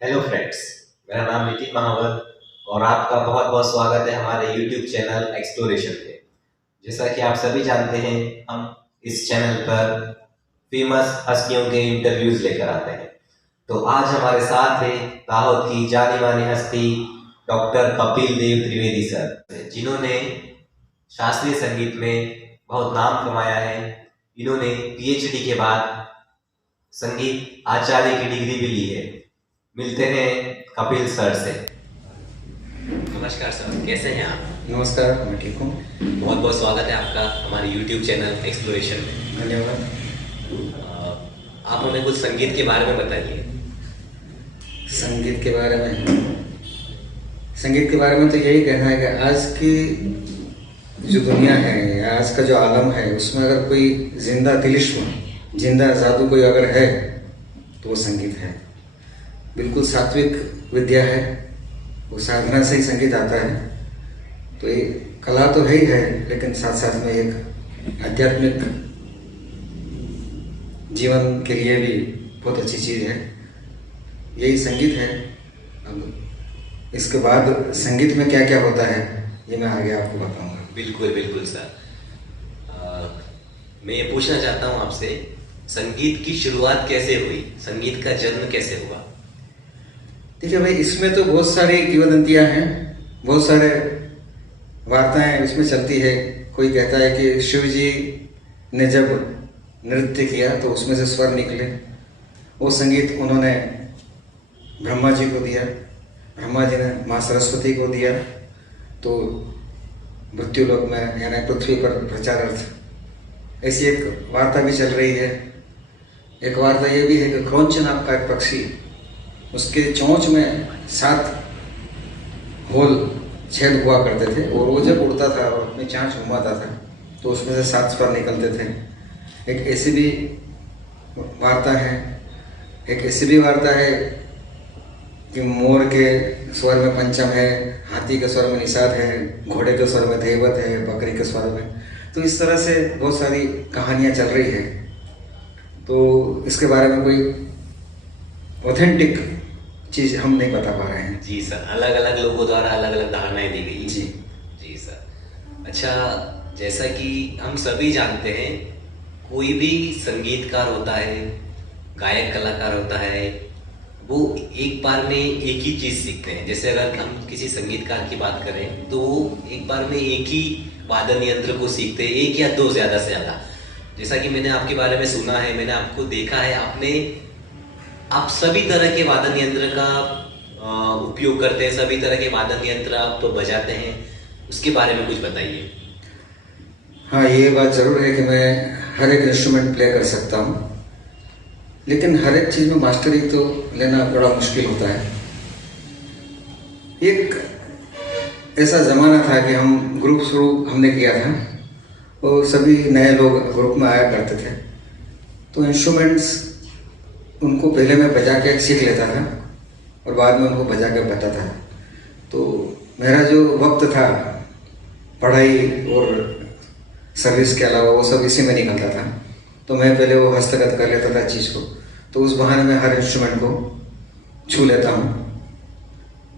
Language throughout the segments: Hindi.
Hello friends. मेरा नाम नितिन महावर और आपका बहुत बहुत स्वागत है हमारे यूट्यूब चैनल एक्सप्लोरेशन पे। जैसा कि आप सभी जानते हैं, हम इस चैनल पर फेमस हस्तियों के इंटरव्यूज लेकर आते हैं। तो आज हमारे साथ है दाहोद की जानी मानी हस्ती डॉक्टर कपिल देव त्रिवेदी सर, जिन्होंने शास्त्रीय संगीत में बहुत नाम कमाया है। इन्होंने पीएचडी के बाद संगीत आचार्य की डिग्री भी ली है। मिलते हैं कपिल सर से। नमस्कार सर, कैसे हैं आप? नमस्कार, मैं ठीक हूँ। बहुत बहुत स्वागत है आपका हमारे YouTube चैनल एक्सप्लोरेशन में। धन्यवाद। आप हमें कुछ संगीत के बारे में बताइए। संगीत के बारे में तो यही कहना है कि आज की जो दुनिया है या आज का जो आलम है, उसमें अगर कोई जिंदा तिलिस्म, जिंदा जादू कोई अगर है तो वो संगीत है। बिल्कुल सात्विक विद्या है, वो साधना से ही संगीत आता है। तो ये कला तो है ही है, लेकिन साथ साथ में एक आध्यात्मिक जीवन के लिए भी बहुत अच्छी चीज़ है। यही संगीत है। अब इसके बाद संगीत में क्या क्या होता है ये मैं आगे आपको बताऊंगा। बिल्कुल बिल्कुल सर। मैं ये पूछना चाहता हूँ आपसे, संगीत की शुरुआत कैसे हुई? संगीत का जन्म कैसे हुआ? देखिए भाई, इसमें तो बहुत सारी किंवदंतियाँ हैं, बहुत सारे वार्ताएं इसमें चलती है। कोई कहता है कि शिव जी ने जब नृत्य किया तो उसमें से स्वर निकले, वो संगीत उन्होंने ब्रह्मा जी को दिया, ब्रह्मा जी ने माँ सरस्वती को दिया, तो मृत्युलोक में यानी पृथ्वी पर प्रचारार्थ ऐसी एक वार्ता भी चल रही है। एक वार्ता ये भी है कि क्रौंच नाम का एक पक्षी, उसके चोंच में 7 होल छेद हुआ करते थे और वो जब उड़ता था और अपनी चाँच घुमाता था तो उसमें से 7 स्वर निकलते थे। एक ऐसी भी वार्ता है। एक ऐसी भी वार्ता है कि मोर के स्वर में पंचम है, हाथी के स्वर में निषाद है, घोड़े के स्वर में धैवत है, बकरी के स्वर में। तो इस तरह से बहुत सारी कहानियाँ चल रही है। तो इसके बारे में कोई ऑथेंटिक चीज़ हम नहीं बता पा रहे हैं। जी सर, अलग अलग लोगों द्वारा अलग अलग धारणाएं दी गई। जी जी सर। अच्छा, जैसा कि हम सभी जानते हैं, कोई भी संगीतकार होता है, गायक कलाकार होता है, वो एक बार में एक ही चीज़ सीखते हैं। जैसे अगर हम किसी संगीतकार की बात करें तो वो एक बार में एक ही वादन यंत्र को सीखते हैं, एक या दो ज़्यादा से ज़्यादा। जैसा कि मैंने आपके बारे में सुना है, मैंने आपको देखा है, आप सभी तरह के वादन यंत्र का उपयोग करते हैं, सभी तरह के वादन यंत्र आप तो बजाते हैं। उसके बारे में कुछ बताइए। हाँ, ये बात ज़रूर है कि मैं हर एक इंस्ट्रूमेंट प्ले कर सकता हूँ, लेकिन हर एक चीज़ में मास्टरी तो लेना बड़ा मुश्किल होता है। एक ऐसा ज़माना था कि हम ग्रुप शुरू हमने किया था और सभी नए लोग ग्रुप में आया करते थे, तो इंस्ट्रूमेंट्स उनको पहले मैं बजा के सीख लेता था और बाद में उनको बजा के बताता था। तो मेरा जो वक्त था पढ़ाई और सर्विस के अलावा वो सब इसी में निकलता था। तो मैं पहले वो हस्तगत कर लेता था चीज़ को, तो उस बहाने में हर इंस्ट्रूमेंट को छू लेता हूँ।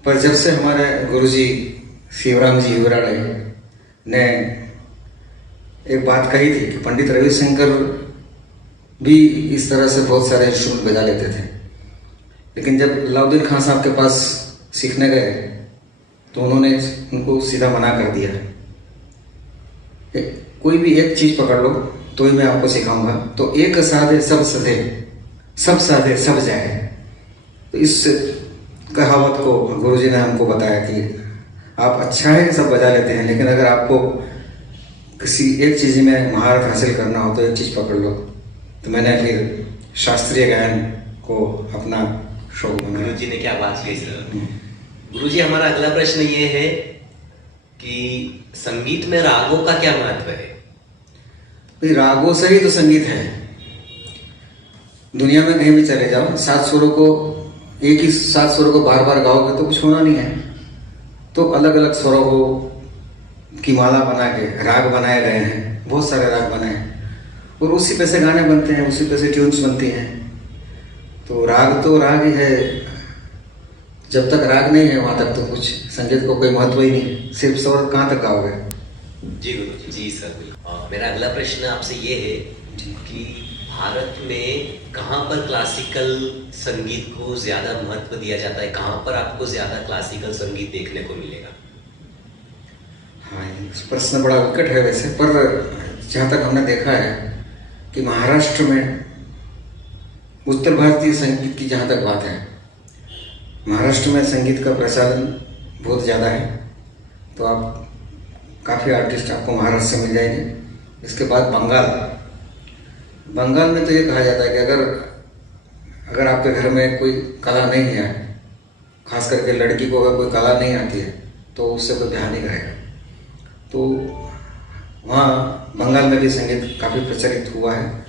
पर जब से हमारे गुरुजी शिवराम जी युवराणे ने एक बात कही थी कि पंडित रविशंकर भी इस तरह से बहुत सारे इंस्ट्रूमेंट बजा लेते थे, लेकिन जब अलाउद्दीन खान साहब के पास सीखने गए तो उन्होंने उनको सीधा मना कर दिया। कोई भी एक चीज़ पकड़ लो तो ही मैं आपको सिखाऊंगा, तो एक साधे सब सधे, सब साधे सब जाए। तो इस कहावत को गुरुजी ने हमको बताया कि आप अच्छा है सब बजा लेते हैं, लेकिन अगर आपको किसी एक चीज़ में महारत हासिल करना हो तो एक चीज़ पकड़ लो। तो मैंने फिर शास्त्रीय गायन को अपना शौक बनाया। गुरुजी ने क्या बात की सर। गुरुजी, हमारा अगला प्रश्न ये है कि संगीत में रागों का क्या महत्व है? भाई, रागों से ही तो संगीत है। दुनिया में कहीं भी चले जाओ, 7 स्वरों को एक ही 7 स्वरों को बार बार गाओगे तो कुछ होना नहीं है। तो अलग अलग स्वरों को की माला बना के राग बनाए गए हैं, बहुत सारे राग बनाए हैं और उसी पे से गाने बनते हैं, उसी पे से ट्यून्स बनती हैं। तो राग ही है जब तक राग नहीं है वहाँ तक तो कुछ संगीत को कोई महत्व ही नहीं, सिर्फ स्वर कहाँ तक गाओगे। जी गुरु जी सर बिल्कुल। मेरा अगला प्रश्न आपसे ये है कि भारत में कहाँ पर क्लासिकल संगीत को ज्यादा महत्व दिया जाता है, कहाँ पर आपको ज्यादा क्लासिकल संगीत देखने को मिलेगा? हाँ, ये प्रश्न बड़ा विकट है वैसे, पर जहाँ तक हमने देखा है कि महाराष्ट्र में उत्तर भारतीय संगीत की जहाँ तक बात है, महाराष्ट्र में संगीत का प्रचलन बहुत ज़्यादा है। तो आप काफ़ी आर्टिस्ट आपको महाराष्ट्र से मिल जाएंगे। इसके बाद बंगाल में तो ये कहा जाता है कि अगर आपके घर में कोई कला नहीं है, खास करके लड़की को अगर कोई कला नहीं आती है तो उससे कोई ब्याह नहीं करेगा। तो वहाँ बंगाल में भी संगीत काफ़ी प्रचलित हुआ है।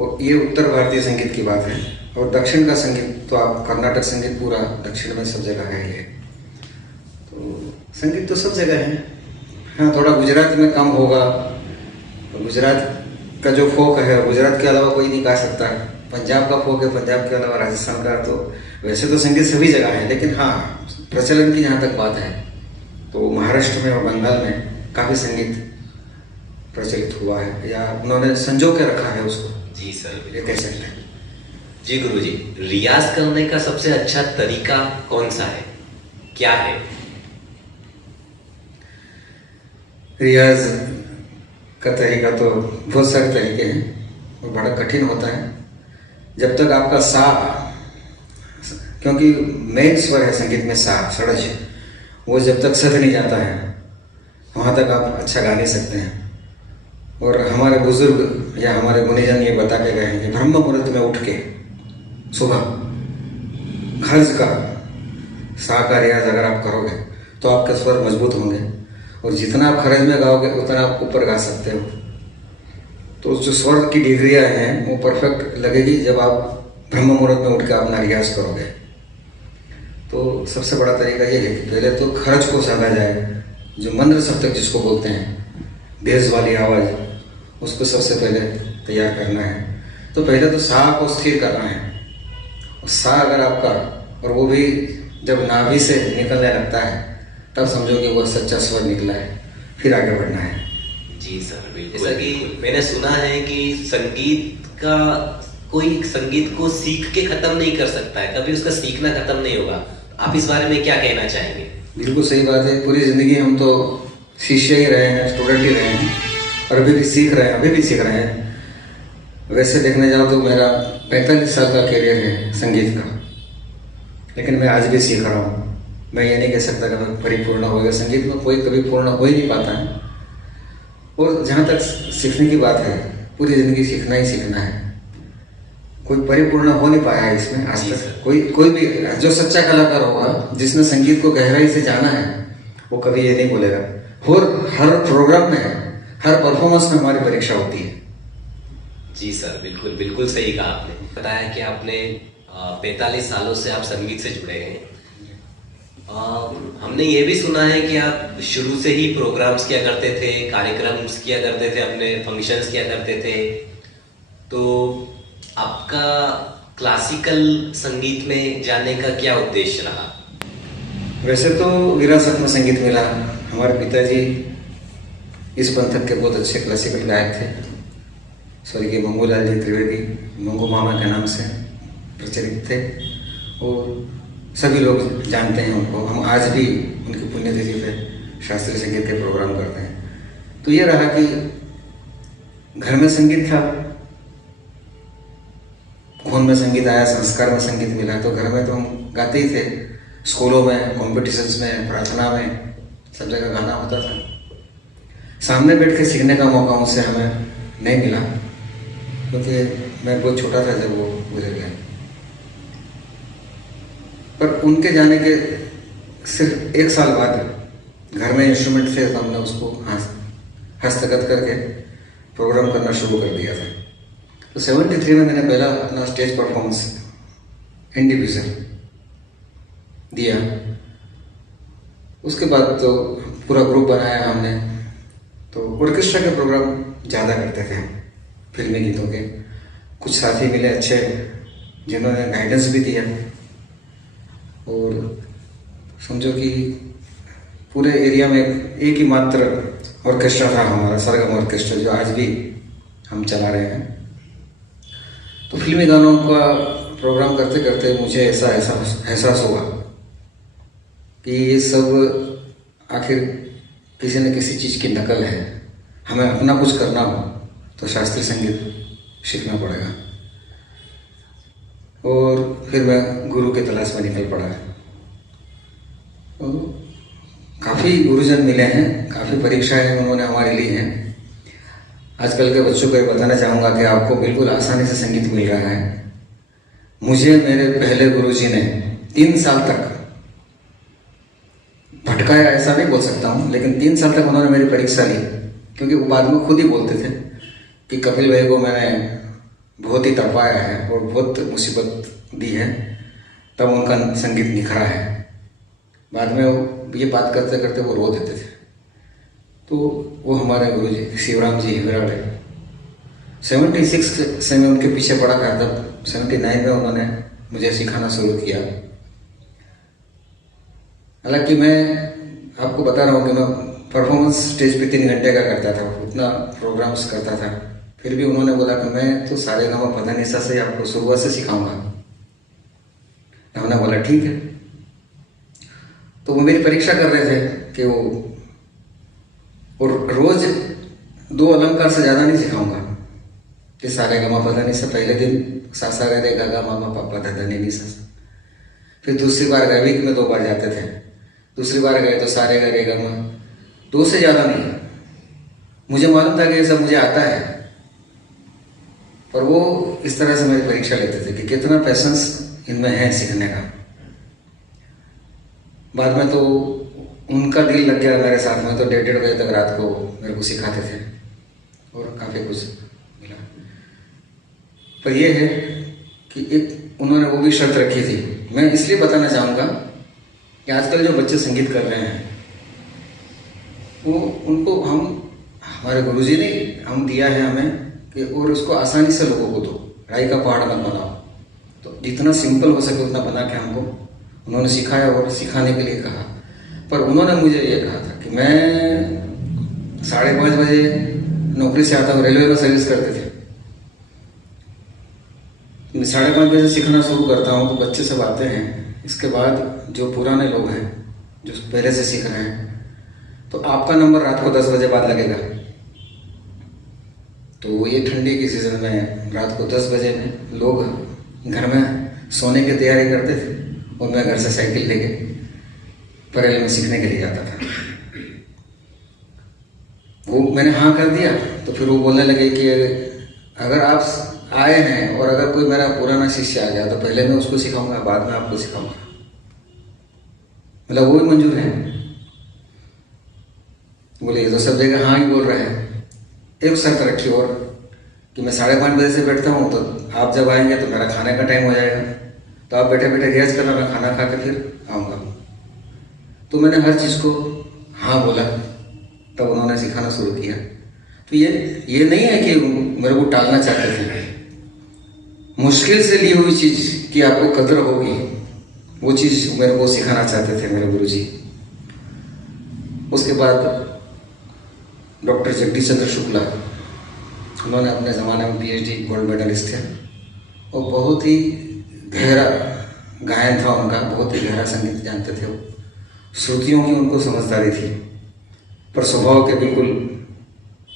और ये उत्तर भारतीय संगीत की बात है। और दक्षिण का संगीत तो आप कर्नाटक संगीत पूरा दक्षिण में सब जगह है ये। तो संगीत तो सब जगह है। हाँ, थोड़ा गुजरात में कम होगा। गुजरात का जो फोक है गुजरात के अलावा कोई नहीं गा सकता। पंजाब का फोक है पंजाब के अलावा, राजस्थान का। तो वैसे तो संगीत सभी जगह है, लेकिन हाँ, प्रचलन की जहाँ तक बात है तो महाराष्ट्र में और बंगाल में काफ़ी संगीत प्रचलित हुआ है, या उन्होंने संजो के रखा है उसको। जी सर, ये कह सकते हैं। जी गुरु जी, रियाज करने का सबसे अच्छा तरीका कौन सा है, क्या है? रियाज का तरीका तो बहुत सारे तरीके हैं और बड़ा कठिन होता है। जब तक आपका सा, क्योंकि मेन स्वर है संगीत में सा, षड्ज, वो जब तक सध नहीं जाता है वहाँ तक आप अच्छा गा नहीं सकते हैं। और हमारे बुजुर्ग या हमारे मुनिजन ये बता के गए हैं कि ब्रह्म मुहूर्त में उठ के सुबह खर्ज का सा का रियाज अगर आप करोगे तो आपके स्वर मजबूत होंगे, और जितना आप खरज में गाओगे उतना आप ऊपर गा सकते हो। तो जो स्वर की डिग्रियाँ हैं वो परफेक्ट लगेगी जब आप ब्रह्म मुहूर्त में उठ के अपना रियाज करोगे। तो सबसे बड़ा तरीका ये है कि पहले तो खरज को साधा जाए, जो मंद्र सप्तक जिसको बोलते हैं, बेस वाली आवाज़, उसको सबसे पहले तैयार करना है। तो पहले तो सा को स्थिर करना है। और सा अगर आपका, और वो भी जब नाभि से निकलने लगता है तब समझो कि वो सच्चा स्वर निकला है, फिर आगे बढ़ना है। जी सर बिल्कुल। जैसा कि मैंने सुना है कि कोई संगीत को सीख के खत्म नहीं कर सकता है, कभी उसका सीखना खत्म नहीं होगा। आप इस बारे में क्या कहना चाहेंगे? बिल्कुल सही बात है। पूरी ज़िंदगी हम तो शिष्य ही रहे हैं, स्टूडेंट ही रहे हैं, और अभी भी सीख रहे हैं, अभी भी सीख रहे हैं। वैसे देखने जाओ तो मेरा 45 साल का करियर है संगीत का, लेकिन मैं आज भी सीख रहा हूँ। मैं ये नहीं कह सकता कि मैं परिपूर्ण हो गया। संगीत में कोई कभी पूर्ण हो ही नहीं पाता है। और जहाँ तक सीखने की बात है, पूरी ज़िंदगी सीखना ही सीखना है। कोई परिपूर्ण हो नहीं पाया है इसमें आज तक। कोई भी जो सच्चा कलाकार होगा, जिसने संगीत को गहराई से जाना है, वो कभी ये नहीं बोलेगा। और हर प्रोग्राम में, हर परफॉर्मेंस में हमारी परीक्षा होती है। जी सर बिल्कुल बिल्कुल सही कहा आपने। बताया कि आपने 45 सालों से आप संगीत से जुड़े हैं। हमने ये भी सुना है कि आप शुरू से ही प्रोग्राम्स किया करते थे, कार्यक्रम किया करते थे, अपने फंक्शंस किया करते थे। तो आपका क्लासिकल संगीत में जाने का क्या उद्देश्य रहा? वैसे तो विरासत में संगीत मिला। हमारे पिताजी इस पंथक के बहुत अच्छे क्लासिकल गायक थे। स्वर्गीय मंगूलाल जी त्रिवेदी, मंगू मामा के नाम से प्रचलित थे, और सभी लोग जानते हैं उनको। हम आज भी उनकी पुण्यतिथि पे शास्त्रीय संगीत के प्रोग्राम करते हैं। तो ये रहा कि घर में संगीत था, खून में संगीत आया, संस्कार में संगीत मिला। तो घर में तो हम गाते ही थे, स्कूलों में, कॉम्पिटिशन्स में, प्रार्थना में, सब जगह गाना होता था। सामने बैठ के सीखने का मौका मुझसे हमें नहीं मिला, क्योंकि मैं बहुत छोटा था जब वो गुजर गए। पर उनके जाने के सिर्फ 1 साल बाद घर में इंस्ट्रूमेंट थे, तो हमने उसको हस्तगत करके प्रोग्राम करना शुरू कर दिया था। तो 73 में मैंने पहला अपना स्टेज परफॉर्मेंस इंडिविजुअल दिया। उसके बाद तो पूरा ग्रुप बनाया हमने। तो ऑर्केस्ट्रा के प्रोग्राम ज़्यादा करते थे, फिल्मी गीतों के। कुछ साथी मिले अच्छे, जिन्होंने गाइडेंस भी दिया। और समझो कि पूरे एरिया में एक ही मात्र ऑर्केस्ट्रा था हमारा, सरगम ऑर्केस्ट्रा, जो आज भी हम चला रहे हैं। तो फिल्मी गानों का प्रोग्राम करते करते मुझे ऐसा एहसास हुआ कि ये सब आखिर किसी न किसी चीज़ की नकल है। हमें अपना कुछ करना हो तो शास्त्रीय संगीत सीखना पड़ेगा। और फिर मैं गुरु की तलाश में निकल पड़ा। तो काफ़ी गुरुजन मिले हैं, काफ़ी परीक्षाएं उन्होंने हमारे ली हैं। आजकल के बच्चों को ये बताना चाहूँगा कि आपको बिल्कुल आसानी से संगीत मिल रहा है। मुझे मेरे पहले गुरुजी ने 3 साल तक भटकाया, ऐसा नहीं बोल सकता हूँ, लेकिन 3 साल तक उन्होंने मेरी परीक्षा ली, क्योंकि वो बाद में खुद ही बोलते थे कि कपिल भाई को मैंने बहुत ही तड़पाया है और बहुत मुसीबत दी है, तब उनका संगीत निखरा है। बाद में ये बात करते करते वो रो देते थे। तो वो हमारे गुरुजी शिवराम जी हिवराड़े, 76 से मैं उनके पीछे पड़ा था, तब 79 में उन्होंने मुझे सिखाना शुरू किया। हालांकि मैं आपको बता रहा हूँ कि मैं परफॉर्मेंस स्टेज पे 3 घंटे का करता था, उतना प्रोग्राम्स करता था, फिर भी उन्होंने बोला कि मैं तो सारेगामा पधानिसा से आपको शुरुआत से सिखाऊंगा। हमने बोला ठीक है। तो वो मेरी परीक्षा कर रहे थे कि वो, और रोज 2 अलंकार से ज़्यादा नहीं सिखाऊंगा कि सारेगामा पधानिसा, पहले दिन सा सा रे गा गा मा मा पा पा धा धा नी नी सा। फिर दूसरी बार गए, वीक में 2 बार जाते थे, दूसरी बार गए तो सारे गा रे गा मा, 2 से ज़्यादा नहीं। मुझे मालूम था कि ये सब मुझे आता है, पर वो इस तरह से मेरी परीक्षा लेते थे कि कितना पैसेंस इनमें है सीखने का। बाद में तो उनका दिल लग गया मेरे साथ में, तो 1:30 बजे तक रात को मेरे को सिखाते थे और काफ़ी कुछ मिला। पर यह है कि एक उन्होंने वो भी शर्त रखी थी। मैं इसलिए बताना चाहूँगा कि आजकल जो बच्चे संगीत कर रहे हैं, वो उनको हमारे गुरुजी ने हम दिया है हमें कि और उसको आसानी से लोगों को दो, राई का पहाड़ मत बनाओ। तो जितना सिंपल हो सके उतना बना के हमको उन्होंने सिखाया और सिखाने के लिए कहा। पर उन्होंने मुझे ये कहा था कि मैं 5:30 बजे नौकरी से आता हूँ, रेलवे में सर्विस करते थे, मैं 5:30 बजे सीखना शुरू करता हूँ तो बच्चे सब आते हैं। इसके बाद जो पुराने लोग हैं जो पहले से सीख रहे हैं, तो आपका नंबर रात को 10 बजे बाद लगेगा। तो ये ठंडी की सीज़न में रात को 10 बजे में लोग घर में सोने की तैयारी करते थे और मैं घर से साइकिल लेके बरेली में सीखने के लिए जाता था। वो मैंने हाँ कर दिया तो फिर वो बोलने लगे कि अगर आप आए हैं और अगर कोई मेरा पुराना शिष्य आ जाए तो पहले मैं उसको सिखाऊंगा, बाद में आपको सिखाऊंगा। मतलब वो भी मंजूर है। बोले ये तो सब जगह हाँ ही बोल रहे हैं। एक शर्त रखी और कि मैं 5:30 बजे से बैठता हूँ, तो आप जब आएंगे तो मेरा खाने का टाइम हो जाएगा, तो आप बैठे बैठे रियाज करना, मैं खाना खा के फिर आऊँगा। तो मैंने हर चीज़ को हाँ बोला, तब उन्होंने सिखाना शुरू किया। तो ये नहीं है कि मेरे को टालना चाहते थे। मुश्किल से ली हुई चीज़ की आपको कदर होगी, वो चीज़ मेरे को सिखाना चाहते थे मेरे गुरुजी। उसके बाद डॉक्टर जगदीश चंद्र शुक्ला, उन्होंने अपने ज़माने में PhD गोल्ड मेडलिस्ट थे और बहुत ही गहरा गायन था उनका, बहुत ही गहरा संगीत जानते थे वो। श्रुतियों की उनको समझदारी थी, पर स्वभाव के बिल्कुल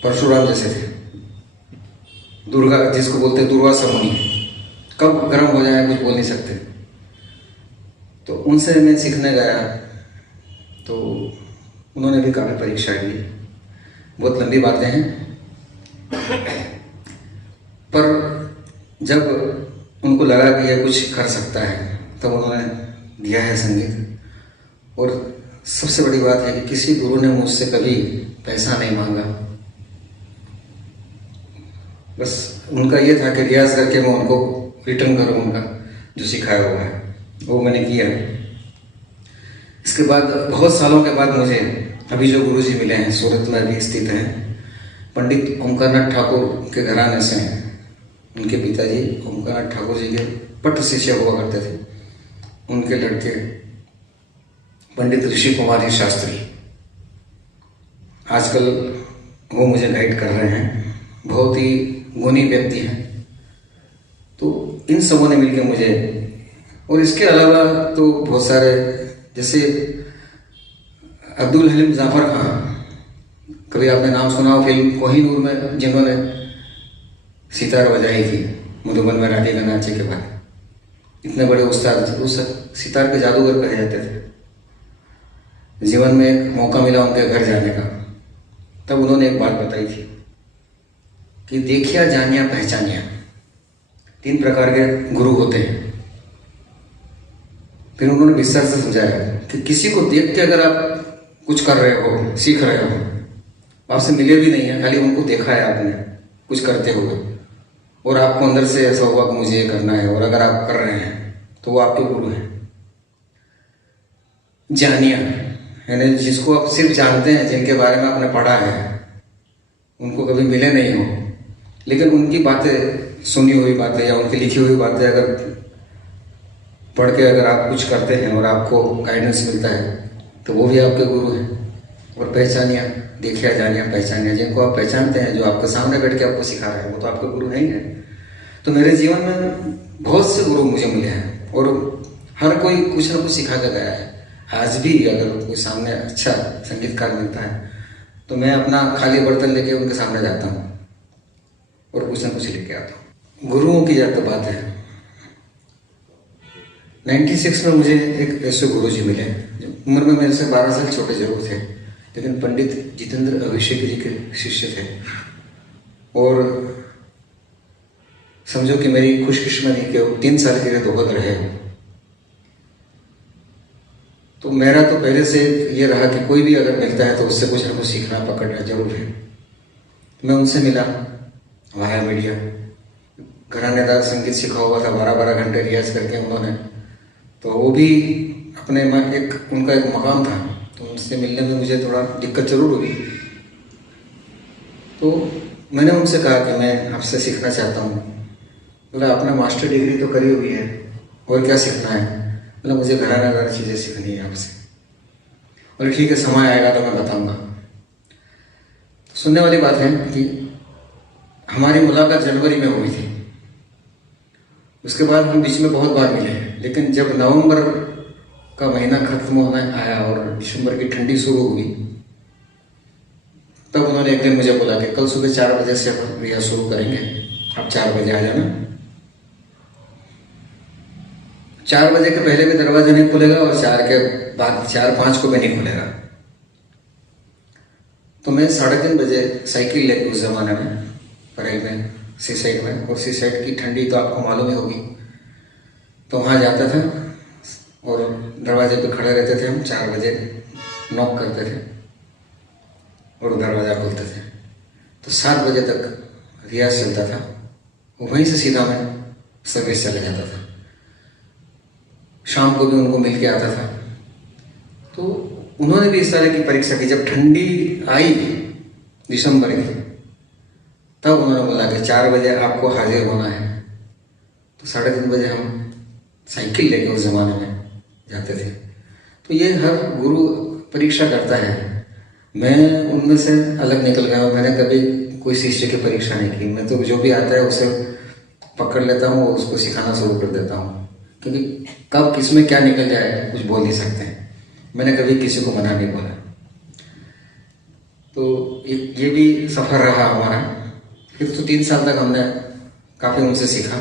परशुराम जैसे थे। दुर्गा जिसको बोलते दुर्वासा मुनि, कब गर्म हो जाए कुछ बोल नहीं सकते। तो उनसे मैं सीखने गया तो उन्होंने भी काफ़ी परीक्षाएं ली। बहुत लंबी बातें हैं, पर जब उनको लगा कि यह कुछ कर सकता है तब उन्होंने दिया है संगीत। और सबसे बड़ी बात है कि किसी गुरु ने मुझसे कभी पैसा नहीं मांगा। बस उनका ये था कि रियाज करके मैं उनको रिटर्न करूँ उनका जो सिखाया हुआ है, वो मैंने किया। इसके बाद बहुत सालों के बाद मुझे अभी जो गुरुजी मिले हैं, सूरत में भी स्थित हैं, पंडित ओमकारनाथ ठाकुर के घराने से हैं। उनके पिताजी ओमकारनाथ ठाकुर जी के पट्ट शिष्य हुआ करते थे, उनके लड़के पंडित ऋषि कुमार जी शास्त्री। आजकल वो मुझे गाइड कर रहे हैं, बहुत ही गुणी व्यक्ति हैं। तो इन सबों ने मिलकर मुझे, और इसके अलावा तो बहुत सारे, जैसे अब्दुल हलीम जाफर खान, कभी आपने नाम सुना हो, फिल्म कोहिनूर में जिन्होंने सितार बजाई थी मधुबन में राधिका नाचे के बाद। इतने बड़े उस्ताद, उस सितार के जादूगर कहे जाते थे। जीवन में एक मौका मिला उनके घर जाने का, तब उन्होंने एक बात बताई थी कि देखिया, जानिया, पहचानिया, 3 प्रकार के गुरु होते हैं। फिर उन्होंने विस्तार से समझाया कि किसी को देख के अगर आप कुछ कर रहे हो, सीख रहे हो, आपसे मिले भी नहीं है, खाली उनको देखा है आपने कुछ करते हुए, और आपको अंदर से ऐसा होगा कि मुझे ये करना है, और अगर आप कर रहे हैं तो वो आपके गुरु हैं। जानिया यानी जिसको आप सिर्फ जानते हैं, जिनके बारे में आपने पढ़ा है, उनको कभी मिले नहीं हो, लेकिन उनकी बातें, सुनी हुई बातें या उनकी लिखी हुई बातें अगर पढ़ के अगर आप कुछ करते हैं और आपको गाइडेंस मिलता है, तो वो भी आपके गुरु हैं। और पहचानिया, देखिया, जानिया, पहचानिया, जिनको आप पहचानते हैं, जो आपके सामने बैठ के आपको सिखा रहे हैं, वो तो आपके गुरु नहीं है। तो मेरे जीवन में बहुत से गुरु मुझे मिले हैं, और हर कोई कुछ ना कुछ सिखा के गया है। आज भी अगर कोई सामने अच्छा संगीतकार मिलता है, तो मैं अपना खाली बर्तन लेके उनके सामने जाता हूँ और कुछ ना कुछ लेके आता हूँ। गुरुओं की जब तो बात है, 96 में मुझे एक ऐसे गुरु जी मिले, उम्र में मेरे से 12 साल छोटे जरूर थे, लेकिन पंडित जितेंद्र अभिषेक जी के शिष्य थे। और समझो कि मेरी खुशकिस्मती कि वो 3 साल के लिए दोहद रहे हो। तो मेरा तो पहले से ये रहा कि कोई भी अगर मिलता है तो उससे कुछ ना कुछ सीखना, पकड़ना जरूर है। मैं उनसे मिला वाया मीडिया, घरानेदार संगीत सीखा हुआ था, 12-12 घंटे रियाज करके उन्होंने। तो वो भी अपने में एक उनका एक मकाम था, तो उनसे मिलने में मुझे थोड़ा दिक्कत जरूर हुई। तो मैंने उनसे कहा कि मैं आपसे सीखना चाहता हूँ। बोला, आपने मास्टर डिग्री तो करी हुई है, और क्या सीखना है? बोला, मुझे घरानेदार चीज़ें सीखनी है आपसे। बोले, ठीक है, समय आएगा तो मैं बताऊँगा। तो सुनने वाली बात है कि हमारी मुलाकात जनवरी में हुई थी। उसके बाद हम बीच में बहुत बार मिले, लेकिन जब नवंबर का महीना खत्म होने आया और दिसंबर की ठंडी शुरू हुई, तब उन्होंने एक दिन मुझे बोला कि कल सुबह 4 बजे से हम रियाज शुरू करेंगे, आप 4 बजे आ जाना। 4 बजे के पहले भी दरवाजा नहीं खुलेगा और 4 के बाद 4-5 को भी नहीं खुलेगा। तो मैं 3:30 बजे साइकिल लेकर, उस जमाने में परेल में, सी साइड में, और सी साइड की ठंडी तो आपको मालूम ही होगी, तो वहाँ जाता था और दरवाजे पे खड़े रहते थे हम। 4 बजे नॉक करते थे और दरवाज़ा खोलते थे। तो 7 बजे तक रियाज चलता था, वहीं से सीधा मैं सर्विस चले जाता था। शाम को भी उनको मिल के आता था। तो उन्होंने भी इस तरह की परीक्षा की। जब ठंडी आई दिसंबर की, तब उन्होंने बोला कि 4 बजे आपको हाजिर होना है। तो 3:30 बजे हम साइकिल लेके उस जमाने में जाते थे। तो ये हर गुरु परीक्षा करता है। मैं उनमें से अलग निकल गया हूँ। मैंने कभी कोई शिष्य की परीक्षा नहीं की। मैं तो जो भी आता है उसे पकड़ लेता हूँ और उसको सिखाना शुरू कर देता हूँ, क्योंकि कब किसमें क्या निकल जाए कुछ बोल नहीं सकते हैं। मैंने कभी किसी को मना नहीं बोला। तो ये भी सफ़र रहा हमारा। फिर तो 3 साल तक हमने काफ़ी उनसे सीखा।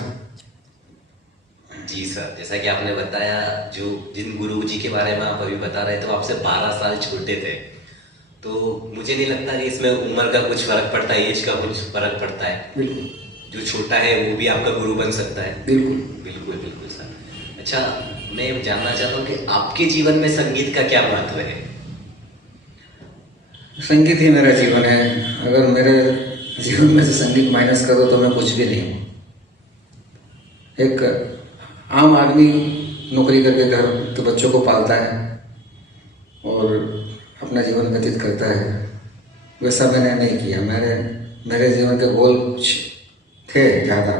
जी सर, जैसा कि आपने बताया, जो जिन गुरु जी के बारे में आप अभी बता रहे थे वो आपसे 12 साल छोटे थे, तो मुझे नहीं लगता कि इसमें उम्र का कुछ फर्क पड़ता है, एज का कुछ फर्क पड़ता है। बिल्कुल, जो छोटा है वो भी आपका गुरु बन सकता है। बिल्कुल बिल्कुल बिल्कुल सर। अच्छा, मैं जानना चाहता हूँ कि आपके जीवन में संगीत का क्या महत्व है? संगीत ही मेरा जीवन है। अगर मेरे जीवन में से संगीत माइनस करो तो मैं कुछ भी नहीं हूँ। एक आम आदमी नौकरी करके घर के बच्चों को पालता है और अपना जीवन व्यतीत करता है, वैसा मैंने नहीं किया। मेरे जीवन के गोल थे ज़्यादा,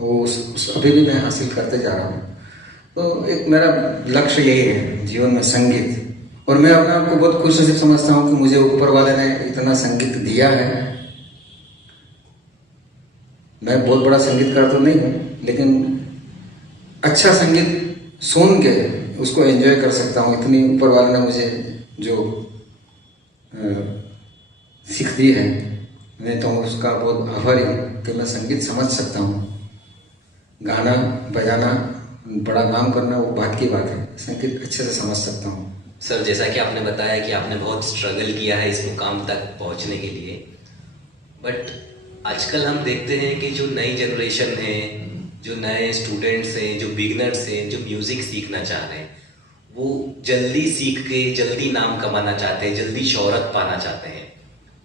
वो अभी भी मैं हासिल करते जा रहा हूँ। तो एक मेरा लक्ष्य यही है जीवन में, संगीत। और मैं अपने आप को बहुत खुश नसीब समझता हूँ कि मुझे ऊपर वाले ने इतना संगीत दिया है। मैं बहुत बड़ा संगीतकार तो नहीं हूँ, लेकिन अच्छा संगीत सुन के उसको एंजॉय कर सकता हूँ। इतनी ऊपर वाले ने मुझे जो सीख दी है, मैं तो उसका बहुत आभारी हूँ कि मैं संगीत समझ सकता हूँ। गाना बजाना बड़ा नाम करना वो बात की बात है, संगीत अच्छे से समझ सकता हूँ। सर, जैसा कि आपने बताया कि आपने बहुत स्ट्रगल किया है इस मुकाम तक पहुंचने के लिए, बट आजकल हम देखते हैं कि जो नई जनरेशन है, जो नए स्टूडेंट्स हैं, जो बिगनर्स हैं, जो म्यूज़िक सीखना चाह रहे हैं, वो जल्दी सीख के जल्दी नाम कमाना चाहते हैं, जल्दी शोहरत पाना चाहते हैं।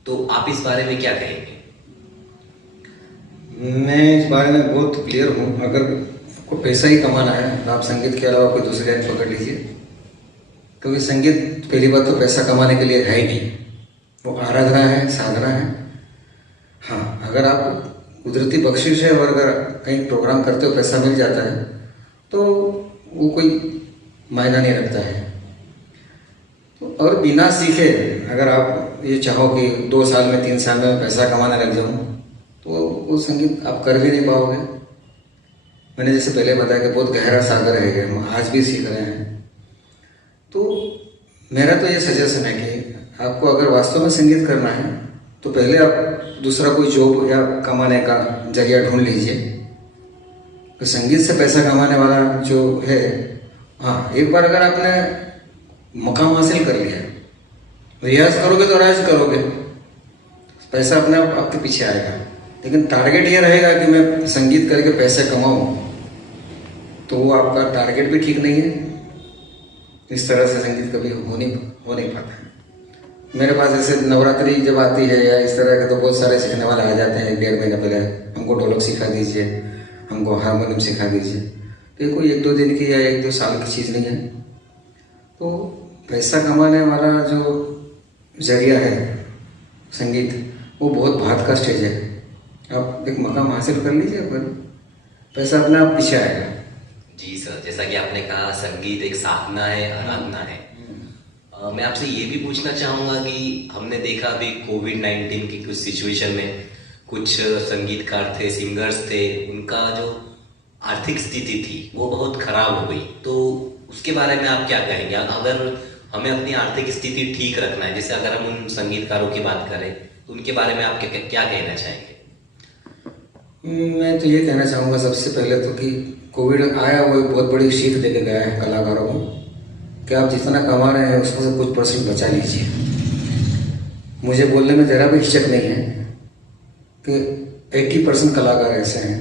तो आप इस बारे में क्या कहेंगे? मैं इस बारे में बहुत क्लियर हूँ। अगर आपको पैसा ही कमाना है तो आप संगीत के अलावा कोई दूसरी लाइन पकड़ लीजिए, क्योंकि संगीत पहली बात तो पैसा कमाने के लिए है ही नहीं, वो आराधना है, साधना है। हाँ, अगर आप कुदरती बख्शिश है और अगर कहीं प्रोग्राम करते हो पैसा मिल जाता है तो वो कोई मायना नहीं रखता है। तो और बिना सीखे अगर आप ये चाहो कि 2 साल में 3 साल में पैसा कमाने लग जाऊँ, तो वो संगीत आप कर भी नहीं पाओगे। मैंने जैसे पहले बताया कि बहुत गहरा सागर है ये, हम आज भी सीख रहे हैं। तो मेरा तो ये सजेशन है कि आपको अगर वास्तव में संगीत करना है तो पहले आप दूसरा कोई जॉब या कमाने का जरिया ढूंढ लीजिए। तो संगीत से पैसा कमाने वाला जो है, हाँ, एक बार अगर आपने मुकाम हासिल कर लिया, रियाज करोगे तो राज करोगे, पैसा अपने आप आपके पीछे आएगा। लेकिन टारगेट ये रहेगा कि मैं संगीत करके पैसे कमाऊं, तो वो आपका टारगेट भी ठीक नहीं है। इस तरह से संगीत कभी हो नहीं पाता है। मेरे पास ऐसे नवरात्रि जब आती है या इस तरह के, तो बहुत सारे सीखने वाले आ जाते हैं 1-1.5 महीने पहले, हमको ढोलक सिखा दीजिए, हमको हारमोनियम सिखा दीजिए। तो ये कोई 1-2 दिन की या 1-2 साल की चीज़ नहीं है। तो पैसा कमाने वाला जो जरिया है संगीत, वो बहुत भात का स्टेज है। आप एक मकाम हासिल कर लीजिए, पर पैसा अपने आप पीछे आएगा। जी सर, जैसा कि आपने कहा संगीत एक साधना है, आराधना है। मैं आपसे ये भी पूछना चाहूँगा कि हमने देखा अभी कोविड-19 की कुछ सिचुएशन में कुछ संगीतकार थे, सिंगर्स थे, उनका जो आर्थिक स्थिति थी वो बहुत खराब हो गई। तो उसके बारे में आप क्या कहेंगे? अगर हमें अपनी आर्थिक स्थिति ठीक रखना है, जैसे अगर हम उन संगीतकारों की बात करें, तो उनके बारे में आप क्या कहना चाहेंगे? मैं तो ये कहना चाहूँगा सबसे पहले तो कि कोविड आया वो एक बहुत बड़ी सीख दे के गया है कलाकारों को, कि आप जितना कमा रहे हैं उसमें से कुछ परसेंट बचा लीजिए। मुझे बोलने में ज़रा भी हिचक नहीं है कि 80% कलाकार ऐसे हैं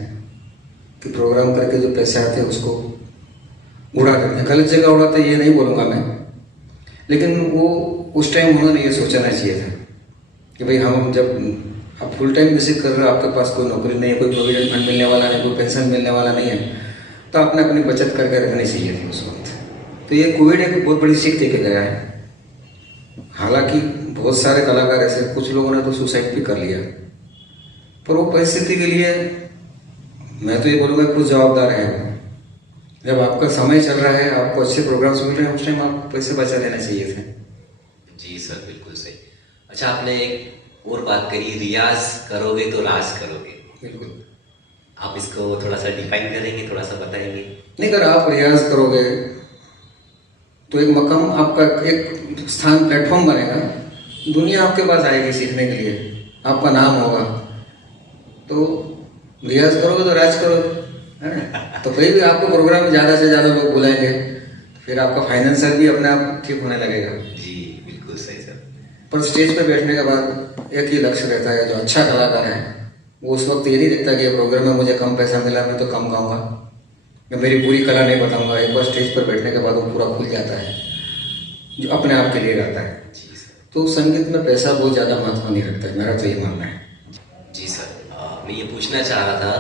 कि प्रोग्राम करके जो पैसे आते हैं उसको उड़ा देते हैं। गलत जगह उड़ाते ये नहीं बोलूँगा मैं, लेकिन वो उस टाइम उन्होंने ये सोचना चाहिए था कि भाई हम जब आप फुल टाइम म्यूजिक कर रहे हो, आपके पास कोई नौकरी नहीं है, कोई प्रोविडेंट फंड मिलने वाला नहीं, कोई पेंशन मिलने वाला नहीं है, तो आपने अपनी बचत करके रखनी चाहिए थी उस वक्त। तो ये कोविड एक बहुत बड़ी सीख दे के गया है। हालांकि बहुत सारे कलाकार ऐसे, कुछ लोगों ने तो सुसाइड भी कर लिया, पर वो परिस्थिति के लिए मैं तो ये बोलूँगा खुद जवाबदार है। जब आपका समय चल रहा है, आपको अच्छे प्रोग्राम्स मिल रहे हैं, उस टाइम आप पैसे बचा लेना चाहिए थे। जी सर, बिल्कुल सही। अच्छा, आपने एक और बात करी, रियाज करोगे तो राज करोगे। बिल्कुल। आप इसको थोड़ा सा डिफाइन करेंगे, थोड़ा सा बताएंगे? नहीं, अगर आप रियाज करोगे तो एक मकाम, आपका एक स्थान, प्लेटफॉर्म बनेगा, दुनिया आपके पास आएगी सीखने के लिए, आपका नाम होगा। तो रियाज करोगे तो राज करोगे, है ना? तो कहीं भी आपको प्रोग्राम में ज़्यादा से ज़्यादा लोग बुलाएंगे, फिर आपका फाइनेंशियल भी अपने आप ठीक होने लगेगा। जी बिल्कुल सही सर। पर स्टेज पे बैठने के बाद एक ही लक्ष्य रहता है, जो अच्छा कलाकार है वो उस वक्त ये नहीं देखता कि प्रोग्राम में मुझे कम पैसा मिला, मैं तो कम गाऊंगा, मैं मेरी पूरी कला नहीं बताऊंगा। एक बार स्टेज पर बैठने के बाद वो पूरा खुल जाता है, जो अपने आप के लिए रहता है। तो संगीत में पैसा बहुत ज़्यादा महत्व नहीं रखता है, मेरा तो ये मानना है। जी सर, मैं ये पूछना चाह रहा था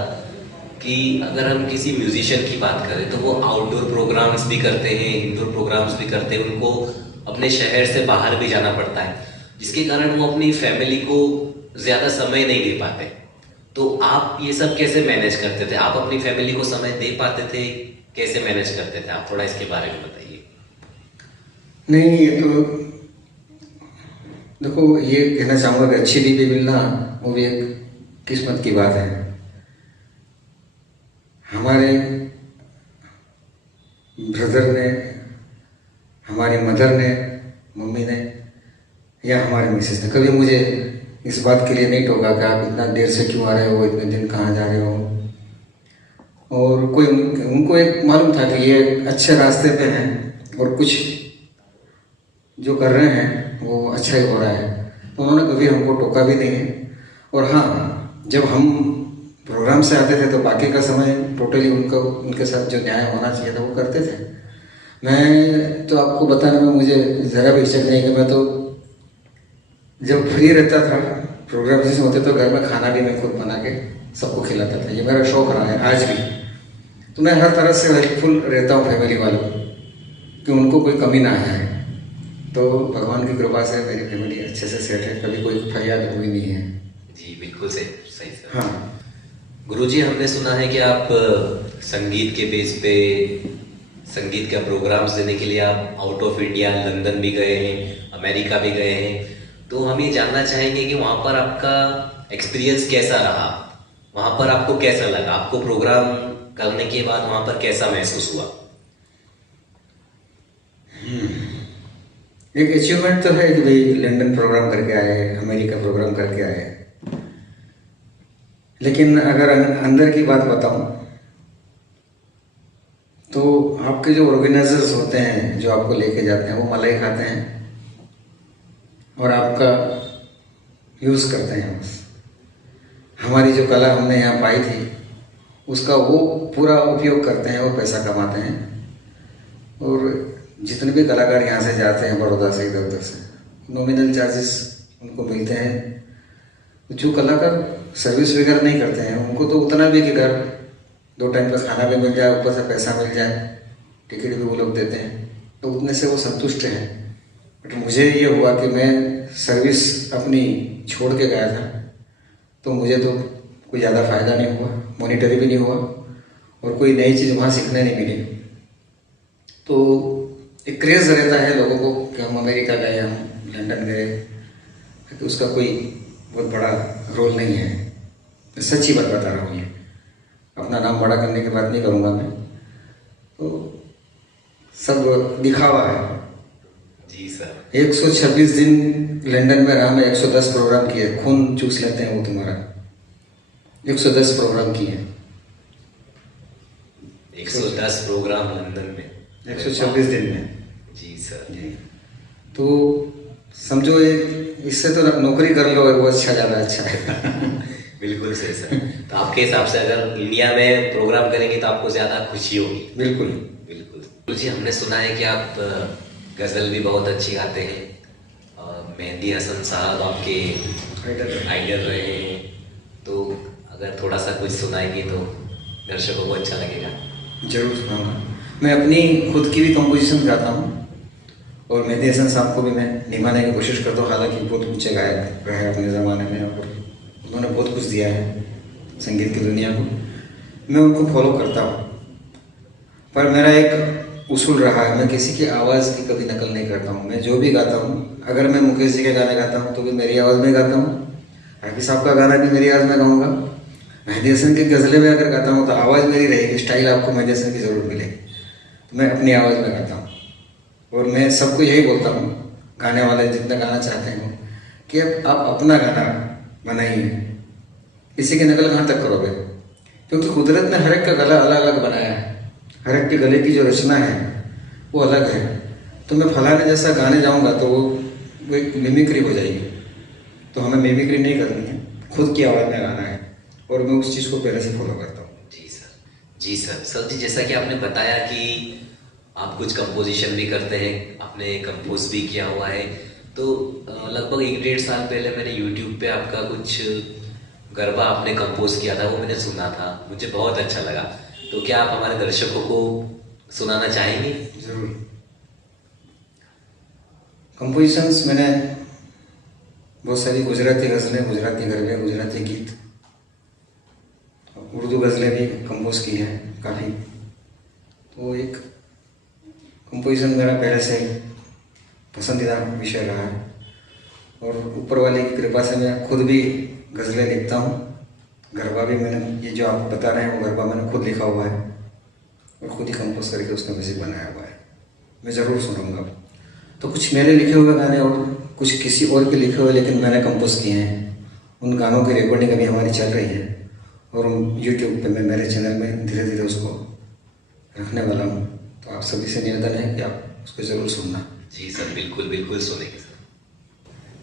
कि अगर हम किसी म्यूजिशियन की बात करें तो वो आउटडोर प्रोग्राम्स भी करते हैं, इंडोर प्रोग्राम्स भी करते हैं, उनको अपने शहर से बाहर भी जाना पड़ता है, जिसके कारण वो अपनी फैमिली को ज़्यादा समय नहीं दे पाते। तो आप ये सब कैसे मैनेज करते थे? आप अपनी फैमिली को समय दे पाते थे? कैसे मैनेज करते थे आप? थोड़ा इसके बारे में बताइए। नहीं, ये तो देखो, ये कहना चाहूँगा कि अच्छी बीवी मिलना वो भी एक किस्मत की बात है। हमारे ब्रदर ने, हमारी मदर ने, मम्मी ने या हमारे मिसेस ने कभी मुझे इस बात के लिए नहीं टोका कि आप इतना देर से क्यों आ रहे हो, इतने दिन कहाँ जा रहे हो। और कोई उनको एक मालूम था कि ये अच्छे रास्ते पे हैं और कुछ जो कर रहे हैं वो अच्छा ही हो रहा है, तो उन्होंने कभी हमको टोका भी नहीं है। और हाँ, जब हम प्रोग्राम से आते थे तो बाकी का समय टोटली उनके साथ जो न्याय होना चाहिए था वो करते थे। मैं तो आपको बताने में मुझे ज़रा भी हिचक नहीं कि मैं तो जब फ्री रहता था, प्रोग्राम जैसे होते तो घर में खाना भी मैं खुद बना के सबको खिलाता था। ये मेरा शौक रहा है आज भी। तो मैं हर तरह से हेल्पफुल रहता हूँ फैमिली वालों को कि उनको कोई कमी ना आए। तो भगवान की कृपा से मेरी फैमिली अच्छे से सेट है, कभी कोई फरियाद हुई नहीं है। जी बिल्कुल सही सही सर। हाँ गुरुजी, हमने सुना है कि आप संगीत के बेस पे संगीत का प्रोग्राम्स देने के लिए आप आउट ऑफ इंडिया लंदन भी गए हैं, अमेरिका भी गए हैं। तो हम ये जानना चाहेंगे कि वहाँ पर आपका एक्सपीरियंस कैसा रहा, वहाँ पर आपको कैसा लगा, आपको प्रोग्राम करने के बाद वहाँ पर कैसा महसूस हुआ? एक अचीवमेंट तो है कि भाई लंदन प्रोग्राम करके आए, अमेरिका प्रोग्राम करके आए। लेकिन अगर अंदर की बात बताऊं तो आपके जो ऑर्गेनाइजर्स होते हैं जो आपको लेके जाते हैं वो मलाई खाते हैं और आपका यूज़ करते हैं। बस हमारी जो कला हमने यहाँ पाई थी उसका वो पूरा उपयोग करते हैं और पैसा कमाते हैं। और जितने भी कलाकार यहाँ से जाते हैं बड़ौदा से इधर उधर से, नॉमिनल चार्जेस उनको मिलते हैं। जो कलाकार सर्विस वगैरह नहीं करते हैं उनको तो उतना भी कि घर 2 टाइम का खाना भी मिल जाए, ऊपर से पैसा मिल जाए, टिकट भी वो लोग देते हैं, तो उतने से वो संतुष्ट हैं। बट मुझे ये हुआ कि मैं सर्विस अपनी छोड़ के गया था, तो मुझे तो कोई ज़्यादा फ़ायदा नहीं हुआ, मॉनिटरी भी नहीं हुआ और कोई नई चीज़ वहाँ सीखने नहीं मिली। तो एक क्रेज़ रहता है लोगों को कि हम अमेरिका गए, हम लंदन गए, तो उसका कोई बहुत बड़ा रोल नहीं है। मैं सच्ची बात बता रहा हूँ, ये अपना नाम बड़ा करने की बात नहीं करूँगा मैं। तो सब दिखावा है। जी सर। 126 दिन लंदन में रहा मैं, 110 प्रोग्राम किए, खून चूस लेते हैं वो तुम्हारा। 110 प्रोग्राम किए, 110 प्रोग्राम लंदन में 126 दिन में। जी सर। जी, तो समझो इससे तो नौकरी कर लो, वो अच्छा, ज़्यादा अच्छा है। बिल्कुल सही सर। तो आपके हिसाब से अगर इंडिया में प्रोग्राम करेंगे तो आपको ज्यादा खुशी होगी? बिल्कुल बिल्कुल। गुरुजी, हमने सुना है कि आप गजल भी बहुत अच्छी गाते हैं। मेहंदी हसन साहब आपके आइडल रहे हैं, तो अगर थोड़ा सा कुछ सुनाएंगे तो दर्शकों को अच्छा लगेगा। जरूर सुनाऊंगा। मैं अपनी खुद की भी कंपोजिशन गाता हूँ और मेहंदी हसन साहब को भी मैं निभाने की कोशिश करता हूँ। हालांकि बहुत ऊंचे गायक रहे अपने ज़माने में और उन्होंने बहुत कुछ दिया है संगीत की दुनिया को, मैं उनको फॉलो करता हूँ। पर मेरा एक उसूल रहा है, मैं किसी की आवाज़ की कभी नकल नहीं करता हूँ। मैं जो भी गाता हूँ, अगर मैं मुकेश जी के गाने गाता हूँ तो भी मेरी आवाज़ में गाता हूँ, रफी साहब का गाना भी मेरी आवाज़ में गाऊँगा, मेहंदी हसन की गज़लें में अगर गाता हूँ तो आवाज़ मेरी रहेगी, स्टाइल आपको मेहंदी हसन की ज़रूर मिलेगी। तो मैं अपनी आवाज़ में गाता हूँ और मैं सबको यही बोलता हूँ, गाने वाले जितना गाना चाहते हैं कि आप अपना गाना बनाइए, किसी की नकल कहाँ तक करोगे? क्योंकि कुदरत ने हर एक का गला अलग अलग बनाया है, हर एक के गले की जो रचना है वो अलग है। तो मैं फलाने जैसा गाने जाऊँगा तो वो एक मिमिक्री हो जाएगी। तो हमें मिमिक्री नहीं करनी है, खुद की आवाज़ में गाना है और मैं उस चीज़ को पहले से फॉलो करता हूँ। जी सर। जी सर। सर जी, जैसा कि आपने बताया कि आप कुछ कंपोजिशन भी करते हैं, आपने कंपोज भी किया हुआ है, तो लगभग 1-1.5 साल पहले मैंने यूट्यूब पे आपका कुछ गरबा आपने कंपोज किया था, वो मैंने सुना था, मुझे बहुत अच्छा लगा। तो क्या आप हमारे दर्शकों को सुनाना चाहेंगे? ज़रूर। कंपोजिशंस मैंने बहुत सारी गुजराती गज़लें, गुजराती गरबे, गुजराती गीत, उर्दू गज़लें भी कंपोज की हैं काफ़ी। तो एक कंपोजिशन मेरा पहले से पसंदीदा विषय रहा है। और ऊपर वाले की कृपा से मैं खुद भी गज़लें लिखता हूँ। गरबा भी मैंने, ये जो आप बता रहे हैं वो गरबा मैंने खुद लिखा हुआ है और खुद ही कंपोज करके उसका म्यूज़िक बनाया हुआ है। मैं ज़रूर सुनूंगा। तो कुछ मेरे लिखे हुए गाने और कुछ किसी और के लिखे हुए लेकिन मैंने कंपोज किए हैं, उन गानों की रिकॉर्डिंग अभी हमारी चल रही है और यूट्यूब पे मैं मेरे चैनल में धीरे धीरे उसको रखने वाला हूँ। तो आप सभी से निवेदन है कि आप उसको ज़रूर सुनना। जी सर, बिल्कुल बिल्कुल सुनेंगे सर।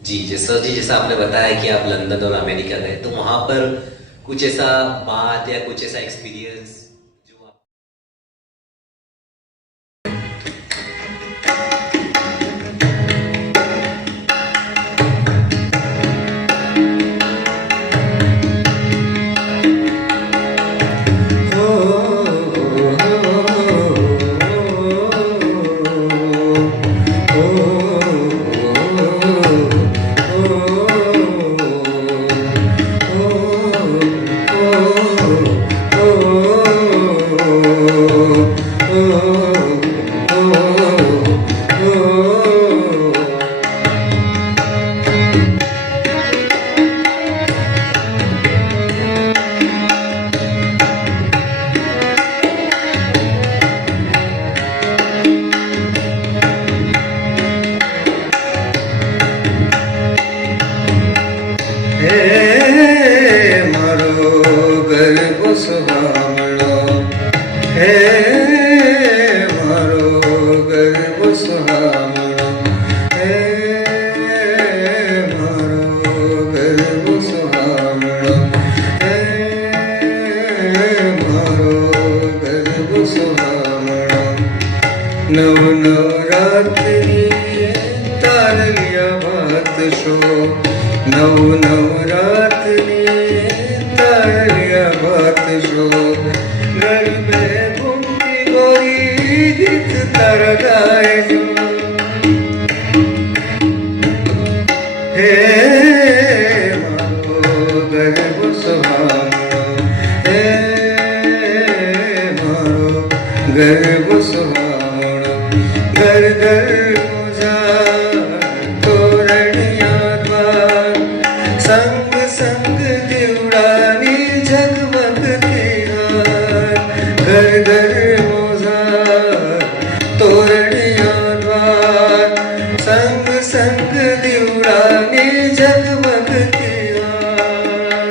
जी जैसा आपने बताया कि आप लंदन और अमेरिका गए, तो वहाँ पर कुछ ऐसा बात या कुछ ऐसा एक्सपीरियंस जो आप नवरात्रि तारलिया बात शो, नवरात्रि तारलिया बात शो, घर में घूमती गोरी गीत तर गाए जो। हे मारो गर्भ सुहावनो, हे मारो गर्भ सुहावनो, घर घर तोरणिया द्वार, संग संग दिवडानी झगमगती हार, घर घर मोजार तोरणिया द्वार, संग संग दिवडानी झगमगती हार।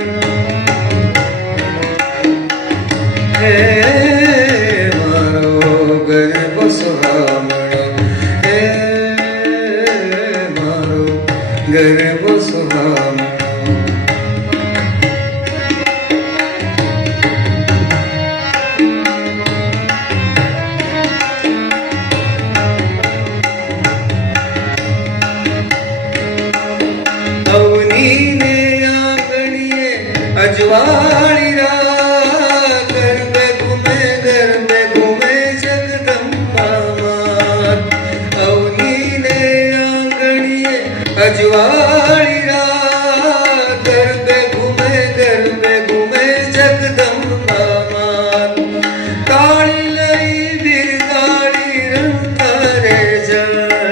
हे मारो गर्भ सुहावनो, हे मारो गर्भ सुहावनो। अवनी ने आंगणिए अजवाड़ी रात, घर में घूमे जगदम्बा मात। अवनी ने आंगणिए अजवाड़ी रात, घर में घूमे जगदम्बा मात। काली लई बिरदाड़ी रंग तारे जाए,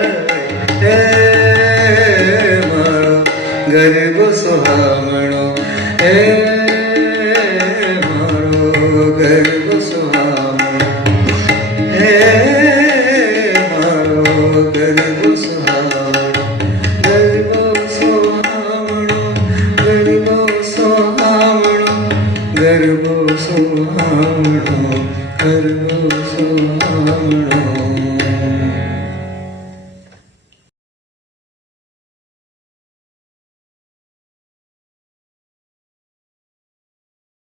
गर्भ सुहावनो, हे मारो गर्भ सुहावनो, हे मारो गर्भ सुहावनो, गर्भ सुहावनो, गर्भ सुहावनो, गर्भ सुहावनो, गर्भ सुहावनो।